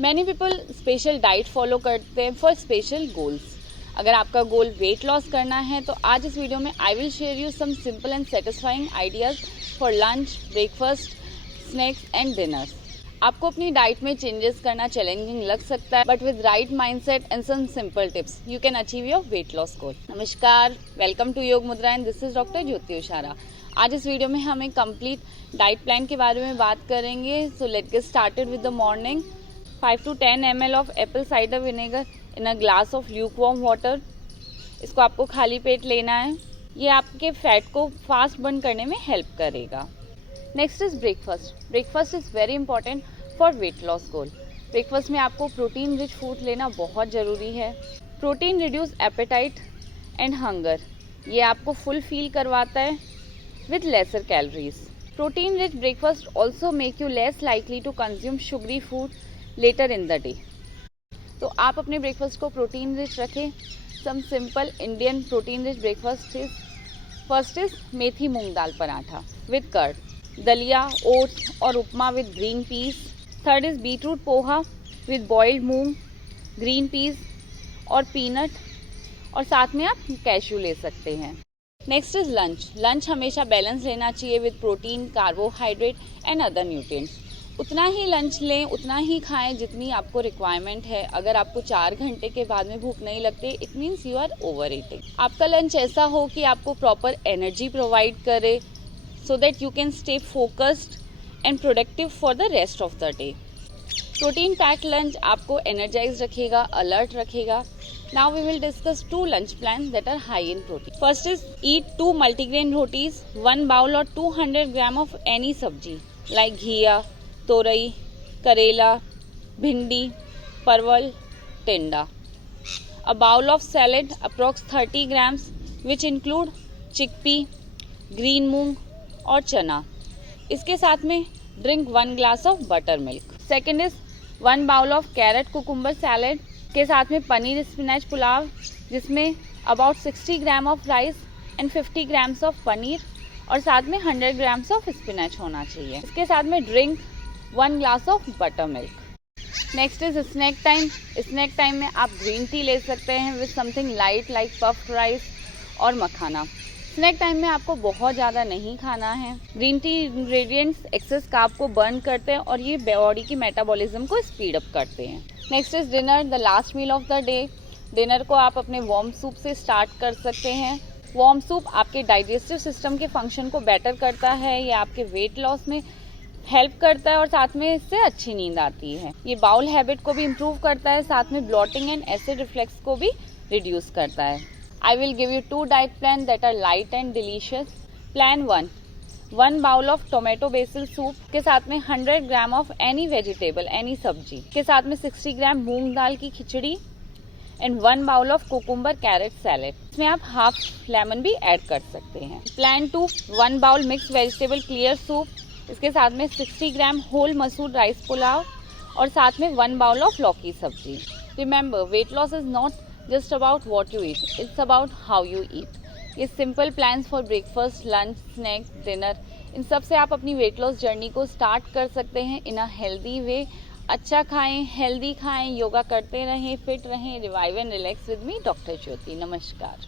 Many people special diet follow करते हैं for special goals. अगर आपका गोल वेट लॉस करना है तो आज इस वीडियो में I will share you some simple and satisfying ideas for lunch, breakfast, snacks and dinner. आपको अपनी डाइट में चेंजेस करना चैलेंजिंग लग सकता है, but with right mindset and some simple tips you can achieve your weight loss goal. नमस्कार, welcome to Yog Mudra and this is doctor Jyoti Usara. आज इस वीडियो में हम एक कंप्लीट डाइट प्लान के बारे में बात करेंगे। So let's get started with the morning. 5 to 10 ml of Apple cider vinegar in a glass of lukewarm water. इसको आपको खाली पेट लेना है। ये आपके फैट को फास्ट बर्न करने में हेल्प करेगा। Next is breakfast. Breakfast is very important for weight loss goal. Breakfast में आपको प्रोटीन रिच फूड लेना बहुत ज़रूरी है। Protein reduce appetite and hunger. ये आपको फुल फील करवाता है with lesser calories. Protein rich breakfast also make you less likely to consume sugary food later in the day. तो आप अपने ब्रेकफास्ट को प्रोटीन रिच रखें। Some simple Indian protein rich breakfast is, first is methi moong dal paratha with curd, daliya, oats और upma with green peas. Third is beetroot poha with boiled moong, green peas और peanut, और साथ में आप कैश्यू ले सकते हैं। Next is lunch. लंच हमेशा बैलेंस लेना चाहिए with protein, carbohydrate and other nutrients. उतना ही लंच लें, उतना ही खाएं जितनी आपको रिक्वायरमेंट है। अगर आपको 4 घंटे के बाद में भूख नहीं लगती, it means you are overeating. आपका लंच ऐसा हो कि आपको प्रॉपर एनर्जी प्रोवाइड करे, so that you can stay focused and productive for the rest of the day. Protein packed lunch आपको एनर्जाइज रखेगा, अलर्ट रखेगा। Now we will discuss 2 lunch plans that are high in protein. First is eat 2 multigrain rotis, 1 bowl or 200 gram of any sabji like घिया, तोरई, करेला, भिंडी, परवल, टिंडा. A bowl of salad approx 30 grams which include chickpea, green मूंग और चना. इसके साथ में drink 1 glass of buttermilk. Second is 1 bowl of carrot cucumber salad के साथ में पनीर स्पिनच पुलाव, जिसमें about 60 gram of rice and 50 grams of paneer और साथ में 100 ग्राम्स ऑफ स्पिनच होना चाहिए। इसके साथ में drink 1 glass of buttermilk. Next is snack time. Snack time में आप ग्रीन टी ले सकते हैं with something light like puffed rice और मखाना। स्नैक टाइम में आपको बहुत ज़्यादा नहीं खाना है। Green tea ingredients excess carb को बर्न करते हैं और ये बॉडी की मेटाबॉलिज्म को स्पीड अप करते हैं। Next is dinner, the last meal of the day. Dinner को आप अपने वार्म सूप से स्टार्ट कर सकते हैं। वार्म सूप आपके डाइजेस्टिव सिस्टम के फंक्शन को बेटर करता है, ये आपके वेट लॉस में हेल्प करता है और साथ में इससे अच्छी नींद आती है। ये बाउल हैबिट को भी इम्प्रूव करता है, साथ में ब्लॉटिंग एंड एसिड रिफ्लेक्स को भी रिड्यूस करता है। I will give you 2 diet plan that are light and delicious. Plan 1 bowl of tomato basil soup के साथ में 100 gram of any vegetable, any सब्जी के साथ में 60 ग्राम मूंग दाल की खिचड़ी and 1 bowl of cucumber carrot salad. इसमें आप हाफ लेमन भी ऐड कर सकते हैं। Plan 2 1 bowl mix vegetable clear soup, इसके साथ में 60 ग्राम होल मसूर राइस पुलाव और साथ में 1 बाउल ऑफ लौकी सब्जी। Remember, weight loss is not just about what you eat, it's about how you eat. ये simple plans for breakfast, lunch, snack, dinner, इन सब से आप अपनी वेट लॉस जर्नी को स्टार्ट कर सकते हैं इन अ हेल्दी वे। अच्छा खाएं, हेल्दी खाएं, योगा करते रहें, फिट रहें। Revive and relax with me doctor Jyoti. नमस्कार।